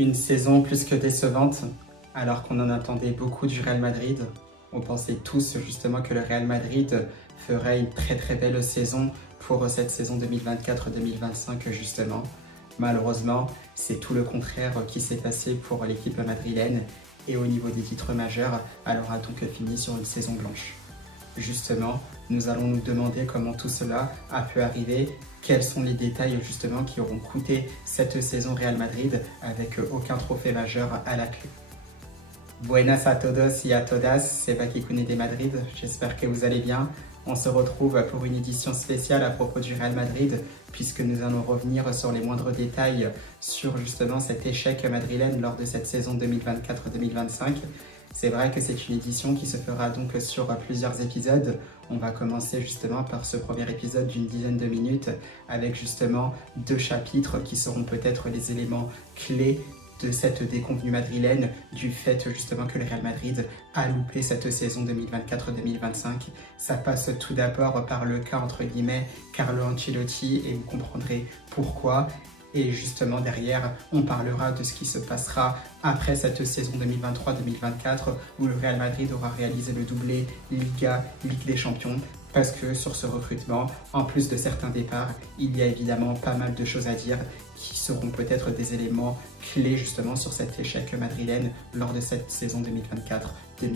Une saison plus que décevante, alors qu'on en attendait beaucoup du Real Madrid. On pensait tous justement que le Real Madrid ferait une très belle saison pour cette saison 2024-2025 justement. Malheureusement, c'est tout le contraire qui s'est passé pour l'équipe madrilène et au niveau des titres majeurs, elle aura donc fini sur une saison blanche. Justement, nous allons nous demander comment tout cela a pu arriver, quels sont les détails justement qui auront coûté cette saison Real Madrid avec aucun trophée majeur à la clé. Buenas a todos y a todas, c'est Bakikune de Madrid, j'espère que vous allez bien. On se retrouve pour une édition spéciale à propos du Real Madrid puisque nous allons revenir sur les moindres détails sur justement cet échec madrilène lors de cette saison 2024-2025. C'est vrai que c'est une édition qui se fera donc sur plusieurs épisodes. On va commencer justement par ce premier épisode d'une dizaine de minutes avec justement 2 chapitres qui seront peut-être les éléments clés de cette déconvenue madrilène du fait justement que le Real Madrid a loupé cette saison 2024-2025. Ça passe tout d'abord par le cas entre guillemets Carlo Ancelotti et vous comprendrez pourquoi. Et justement derrière, on parlera de ce qui se passera après cette saison 2023-2024 où le Real Madrid aura réalisé le doublé Liga, Ligue des Champions. Parce que sur ce recrutement, en plus de certains départs, il y a évidemment pas mal de choses à dire qui seront peut-être des éléments clés justement sur cet échec madrilène lors de cette saison 2024-2025.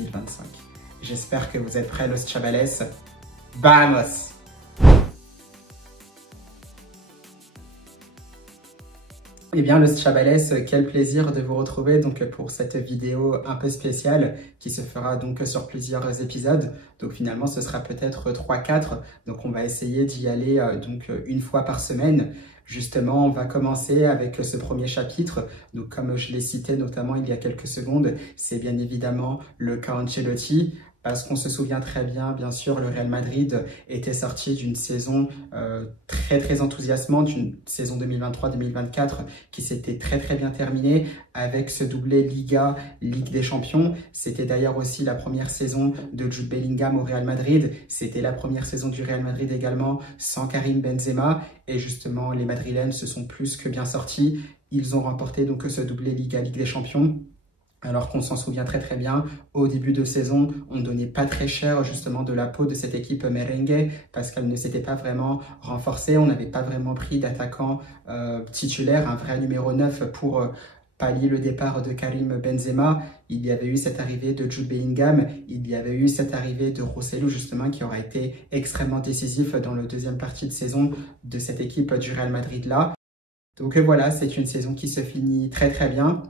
J'espère que vous êtes prêts, los chavales. Vamos! Eh bien, los chavales, quel plaisir de vous retrouver donc pour cette vidéo un peu spéciale qui se fera donc sur plusieurs épisodes. Donc finalement, ce sera peut-être 3-4. Donc on va essayer d'y aller donc une fois par semaine. Justement, on va commencer avec ce premier chapitre. Donc comme je l'ai cité notamment il y a quelques secondes, c'est bien évidemment le cas Ancelotti. Parce qu'on se souvient très bien sûr, le Real Madrid était sorti d'une saison très enthousiasmante, d'une saison 2023-2024 qui s'était très bien terminée avec ce doublé Liga, Ligue des Champions. C'était d'ailleurs aussi la première saison de Jude Bellingham au Real Madrid. C'était la première saison du Real Madrid également sans Karim Benzema. Et justement, les Madrilènes se sont plus que bien sortis. Ils ont remporté donc ce doublé Liga, Ligue des Champions. Alors qu'on s'en souvient très bien, au début de saison, on ne donnait pas très cher justement de la peau de cette équipe merengue parce qu'elle ne s'était pas vraiment renforcée. On n'avait pas vraiment pris d'attaquant titulaire, un vrai numéro 9 pour pallier le départ de Karim Benzema. Il y avait eu cette arrivée de Jude Bellingham, il y avait eu cette arrivée de Rosselló justement qui aura été extrêmement décisif dans la deuxième partie de saison de cette équipe du Real Madrid là. Donc voilà, c'est une saison qui se finit très bien.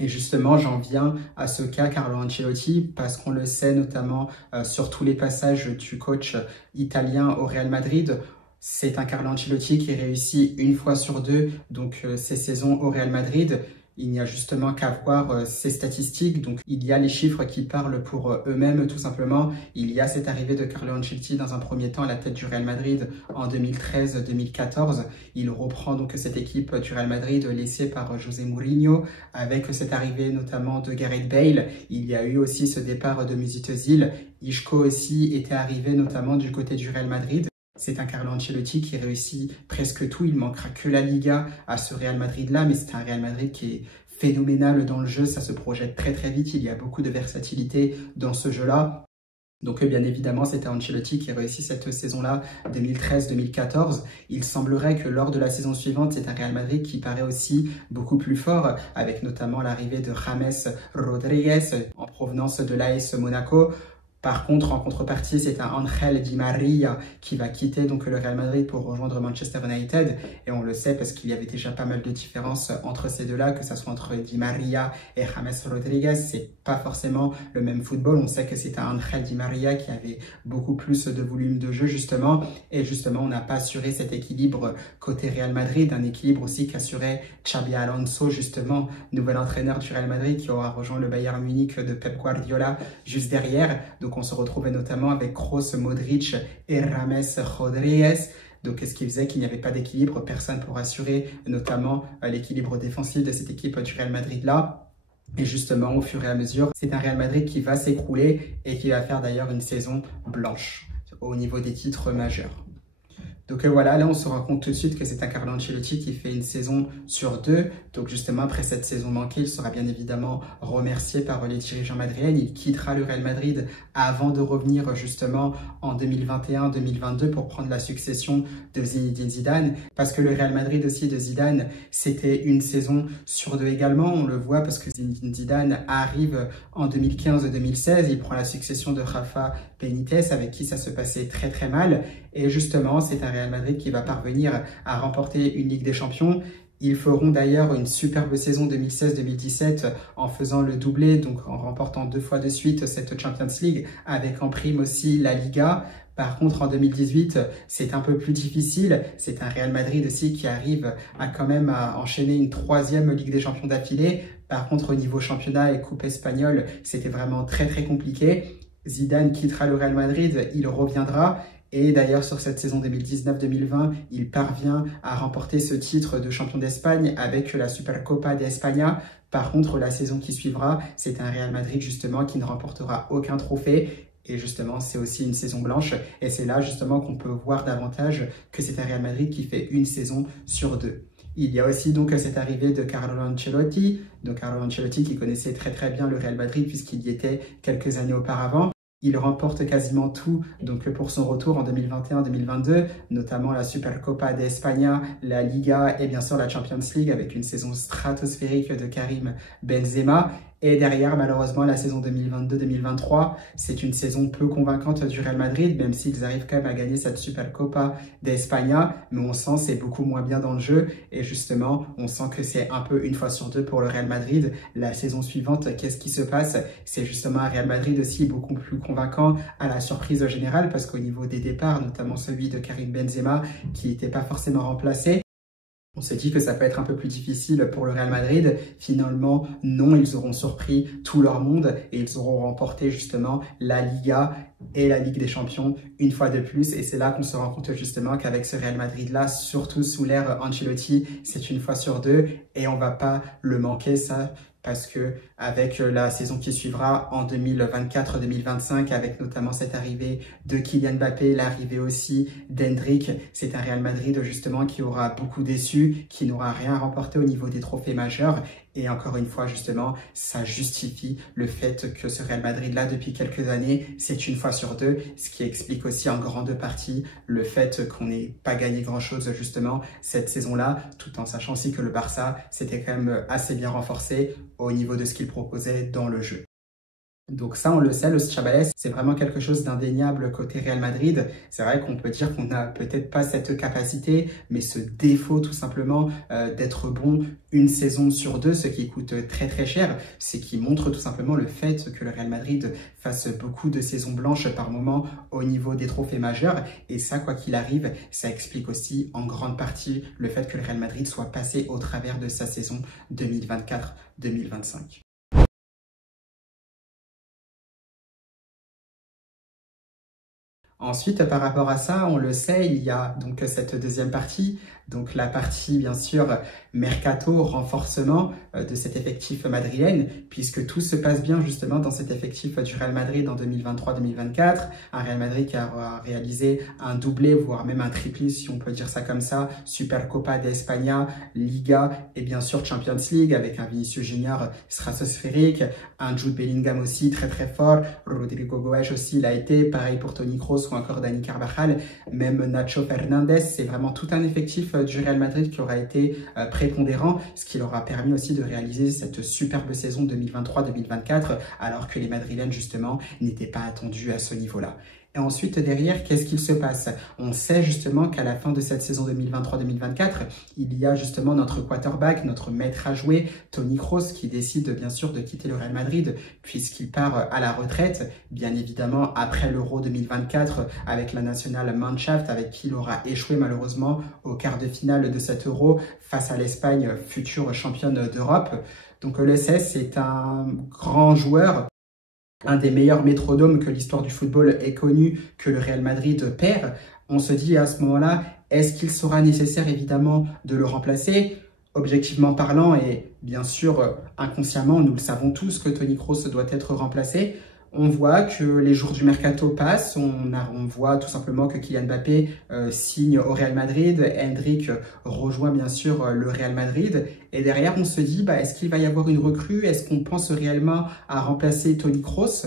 Et justement, j'en viens à ce cas Carlo Ancelotti parce qu'on le sait notamment sur tous les passages du coach italien au Real Madrid. C'est un Carlo Ancelotti qui réussit une fois sur 2 donc ses saisons au Real Madrid. Il n'y a justement qu'à voir ces statistiques. Donc, il y a les chiffres qui parlent pour eux-mêmes, tout simplement. Il y a cette arrivée de Carlo Ancelotti dans un premier temps à la tête du Real Madrid en 2013-2014. Il reprend donc cette équipe du Real Madrid laissée par José Mourinho avec cette arrivée notamment de Gareth Bale. Il y a eu aussi ce départ de Mesut Özil. Isco aussi était arrivé notamment du côté du Real Madrid. C'est un Carlo Ancelotti qui réussit presque tout. Il manquera que la Liga à ce Real Madrid-là, mais c'est un Real Madrid qui est phénoménal dans le jeu. Ça se projette très vite. Il y a beaucoup de versatilité dans ce jeu-là. Donc bien évidemment, c'était Ancelotti qui réussit cette saison-là, 2013-2014. Il semblerait que lors de la saison suivante, c'est un Real Madrid qui paraît aussi beaucoup plus fort, avec notamment l'arrivée de James Rodriguez en provenance de l'AS Monaco. Par contre, en contrepartie, c'est un Ángel Di María qui va quitter donc le Real Madrid pour rejoindre Manchester United. Et on le sait parce qu'il y avait déjà pas mal de différences entre ces deux-là, que ce soit entre Di María et James Rodriguez. C'est pas forcément le même football. On sait que c'est un Ángel Di María qui avait beaucoup plus de volume de jeu justement. Et justement, on n'a pas assuré cet équilibre côté Real Madrid. Un équilibre aussi qu'assurait Xabi Alonso justement, nouvel entraîneur du Real Madrid qui aura rejoint le Bayern Munich de Pep Guardiola juste derrière. Donc on se retrouvait notamment avec Kroos, Modric et James Rodriguez. Donc ce qui faisait qu'il n'y avait pas d'équilibre, personne pour assurer notamment l'équilibre défensif de cette équipe du Real Madrid là. Et justement, au fur et à mesure, c'est un Real Madrid qui va s'écrouler et qui va faire d'ailleurs une saison blanche au niveau des titres majeurs. Donc voilà, là on se rend compte tout de suite que c'est un Carlo Ancelotti qui fait une saison sur 2. Donc justement, après cette saison manquée, il sera bien évidemment remercié par les dirigeants madrilènes. Il quittera le Real Madrid avant de revenir justement en 2021-2022 pour prendre la succession de Zinedine Zidane. Parce que le Real Madrid aussi de Zidane, c'était une saison sur 2 également. On le voit parce que Zinedine Zidane arrive en 2015-2016. Il prend la succession de Rafa Benitez avec qui ça se passait très très mal. Et justement, c'est un Real Madrid qui va parvenir à remporter une Ligue des Champions. Ils feront d'ailleurs une superbe saison 2016-2017 en faisant le doublé, donc en remportant 2 fois de suite cette Champions League, avec en prime aussi la Liga. Par contre, en 2018, c'est un peu plus difficile. C'est un Real Madrid aussi qui arrive à quand même à enchaîner une 3e Ligue des Champions d'affilée. Par contre, au niveau championnat et coupe espagnole, c'était vraiment très très compliqué. Zidane quittera le Real Madrid, il reviendra. Et d'ailleurs, sur cette saison 2019-2020, il parvient à remporter ce titre de champion d'Espagne avec la Supercopa de España. Par contre, la saison qui suivra, c'est un Real Madrid justement qui ne remportera aucun trophée. Et justement, c'est aussi une saison blanche. Et c'est là justement qu'on peut voir davantage que c'est un Real Madrid qui fait une saison sur 2. Il y a aussi donc cette arrivée de Carlo Ancelotti. Donc Carlo Ancelotti qui connaissait très très bien le Real Madrid puisqu'il y était quelques années auparavant. Il remporte quasiment tout donc pour son retour en 2021-2022, notamment la Supercopa de España, la Liga et bien sûr la Champions League avec une saison stratosphérique de Karim Benzema. Et derrière, malheureusement, la saison 2022-2023, c'est une saison peu convaincante du Real Madrid, même s'ils arrivent quand même à gagner cette Supercopa d'España. Mais on sent c'est beaucoup moins bien dans le jeu. Et justement, on sent que c'est un peu une fois sur 2 pour le Real Madrid. La saison suivante, qu'est-ce qui se passe? C'est justement un Real Madrid aussi beaucoup plus convaincant à la surprise générale, parce qu'au niveau des départs, notamment celui de Karim Benzema, qui n'était pas forcément remplacé, on s'est dit que ça peut être un peu plus difficile pour le Real Madrid. Finalement, non, ils auront surpris tout leur monde et ils auront remporté justement la Liga et la Ligue des Champions une fois de plus. Et c'est là qu'on se rend compte justement qu'avec ce Real Madrid-là, surtout sous l'ère Ancelotti, c'est une fois sur 2 et on va pas le manquer ça. Parce que avec la saison qui suivra en 2024-2025, avec notamment cette arrivée de Kylian Mbappé, l'arrivée aussi d'Hendrick, c'est un Real Madrid justement qui aura beaucoup déçu, qui n'aura rien remporté au niveau des trophées majeurs. Et encore une fois, justement, ça justifie le fait que ce Real Madrid-là, depuis quelques années, c'est une fois sur 2, ce qui explique aussi en grande partie le fait qu'on n'ait pas gagné grand-chose, justement, cette saison-là, tout en sachant aussi que le Barça s'était quand même assez bien renforcé au niveau de ce qu'il proposait dans le jeu. Donc ça, on le sait, le Chabalès, c'est vraiment quelque chose d'indéniable côté Real Madrid. C'est vrai qu'on peut dire qu'on n'a peut-être pas cette capacité, mais ce défaut tout simplement d'être bon une saison sur 2, ce qui coûte très très cher, c'est qui montre tout simplement le fait que le Real Madrid fasse beaucoup de saisons blanches par moment au niveau des trophées majeurs. Et ça, quoi qu'il arrive, ça explique aussi en grande partie le fait que le Real Madrid soit passé au travers de sa saison 2024-2025. Ensuite, par rapport à ça, on le sait, il y a donc cette deuxième partie, donc la partie bien sûr mercato, renforcement de cet effectif madrilène, puisque tout se passe bien justement dans cet effectif du Real Madrid en 2023-2024, un Real Madrid qui a réalisé un doublé, voire même un triplé si on peut dire ça comme ça, Supercopa de España, Liga et bien sûr Champions League avec un Vinicius Junior stratosphérique, un Jude Bellingham aussi très très fort, Rodrigo Goes aussi l'a été, pareil pour Toni Kroos ou encore Dani Carvajal, même Nacho Fernandez, c'est vraiment tout un effectif du Real Madrid qui aura été prépondérant, ce qui leur a permis aussi de réaliser cette superbe saison 2023-2024, alors que les Madrilènes justement n'étaient pas attendus à ce niveau-là. Et ensuite, derrière, qu'est-ce qu'il se passe? On sait justement qu'à la fin de cette saison 2023-2024, il y a justement notre quarterback, notre maître à jouer, Toni Kroos, qui décide bien sûr de quitter le Real Madrid puisqu'il part à la retraite, bien évidemment après l'Euro 2024 avec la nationale Mannschaft, avec qui il aura échoué malheureusement au quart de finale de cet Euro face à l'Espagne, future championne d'Europe. Donc l'ESS, c'est un grand joueur, un des meilleurs métronomes que l'histoire du football ait connu, que le Real Madrid perd. On se dit à ce moment-là, est-ce qu'il sera nécessaire évidemment de le remplacer? Objectivement parlant et bien sûr inconsciemment, nous le savons tous que Toni Kroos doit être remplacé. On voit que les jours du mercato passent, on voit tout simplement que Kylian Mbappé signe au Real Madrid, Endrick rejoint bien sûr le Real Madrid, et derrière on se dit, est-ce qu'il va y avoir une recrue? Est-ce qu'on pense réellement à remplacer Toni Kroos?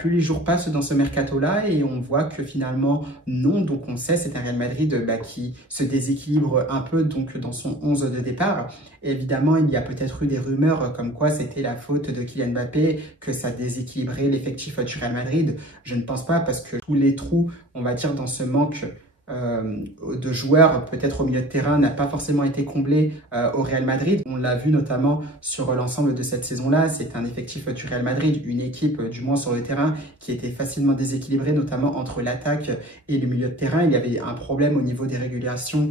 Plus les jours passent dans ce mercato-là et on voit que finalement non, donc on sait c'est un Real Madrid qui se déséquilibre un peu donc dans son 11 de départ. Et évidemment, il y a peut-être eu des rumeurs comme quoi c'était la faute de Kylian Mbappé, que ça déséquilibrait l'effectif du Real Madrid. Je ne pense pas parce que tous les trous, on va dire, dans ce manque de joueurs, peut-être au milieu de terrain, n'a pas forcément été comblé au Real Madrid. On l'a vu notamment sur l'ensemble de cette saison-là. C'est un effectif du Real Madrid, une équipe du moins sur le terrain qui était facilement déséquilibrée, notamment entre l'attaque et le milieu de terrain. Il y avait un problème au niveau des régulations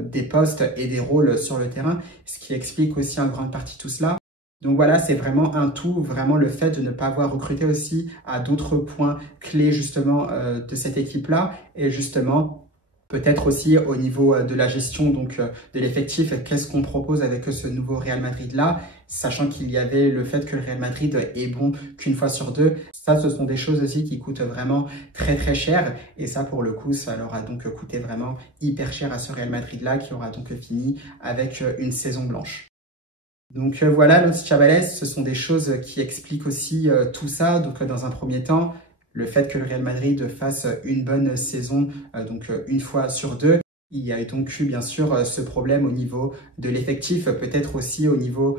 des postes et des rôles sur le terrain, ce qui explique aussi en grande partie tout cela. Donc voilà, c'est vraiment un tout, vraiment le fait de ne pas avoir recruté aussi à d'autres points clés justement de cette équipe-là et justement peut-être aussi au niveau de la gestion donc de l'effectif, qu'est-ce qu'on propose avec ce nouveau Real Madrid-là, sachant qu'il y avait le fait que le Real Madrid est bon qu'une fois sur deux. Ça, ce sont des choses aussi qui coûtent vraiment très très cher et ça pour le coup, ça leur a donc coûté vraiment hyper cher à ce Real Madrid-là qui aura donc fini avec une saison blanche. Donc voilà, Los Chavales, ce sont des choses qui expliquent aussi tout ça. Donc dans un premier temps, le fait que le Real Madrid fasse une bonne saison, donc une fois sur deux. Il y a donc eu bien sûr ce problème au niveau de l'effectif, peut-être aussi au niveau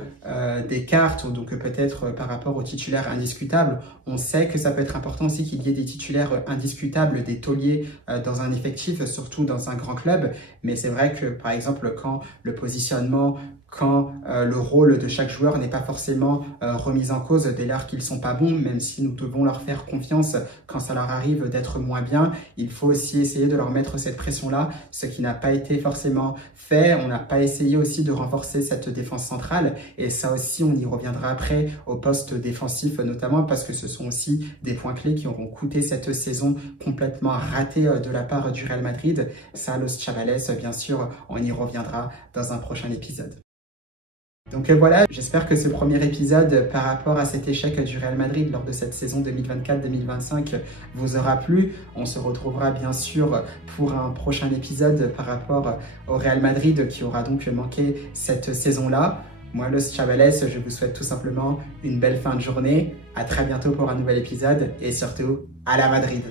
des cartes, donc peut-être par rapport aux titulaires indiscutables. On sait que ça peut être important aussi qu'il y ait des titulaires indiscutables, des tauliers dans un effectif, surtout dans un grand club. Mais c'est vrai que par exemple quand le positionnement, quand le rôle de chaque joueur n'est pas forcément remis en cause dès lors qu'ils ne sont pas bons, même si nous devons leur faire confiance quand ça leur arrive d'être moins bien, il faut aussi essayer de leur mettre cette pression-là, ce qui n'a pas été forcément fait. On n'a pas essayé aussi de renforcer cette défense centrale et ça aussi, on y reviendra après au poste défensif notamment parce que ce sont aussi des points clés qui auront coûté cette saison complètement ratée de la part du Real Madrid. Ça, Los Chavales, bien sûr, on y reviendra dans un prochain épisode. Donc voilà, j'espère que ce premier épisode par rapport à cet échec du Real Madrid lors de cette saison 2024-2025 vous aura plu. On se retrouvera bien sûr pour un prochain épisode par rapport au Real Madrid qui aura donc manqué cette saison-là. Moi, Los Chavales, je vous souhaite tout simplement une belle fin de journée. À très bientôt pour un nouvel épisode et surtout, à la Madrid!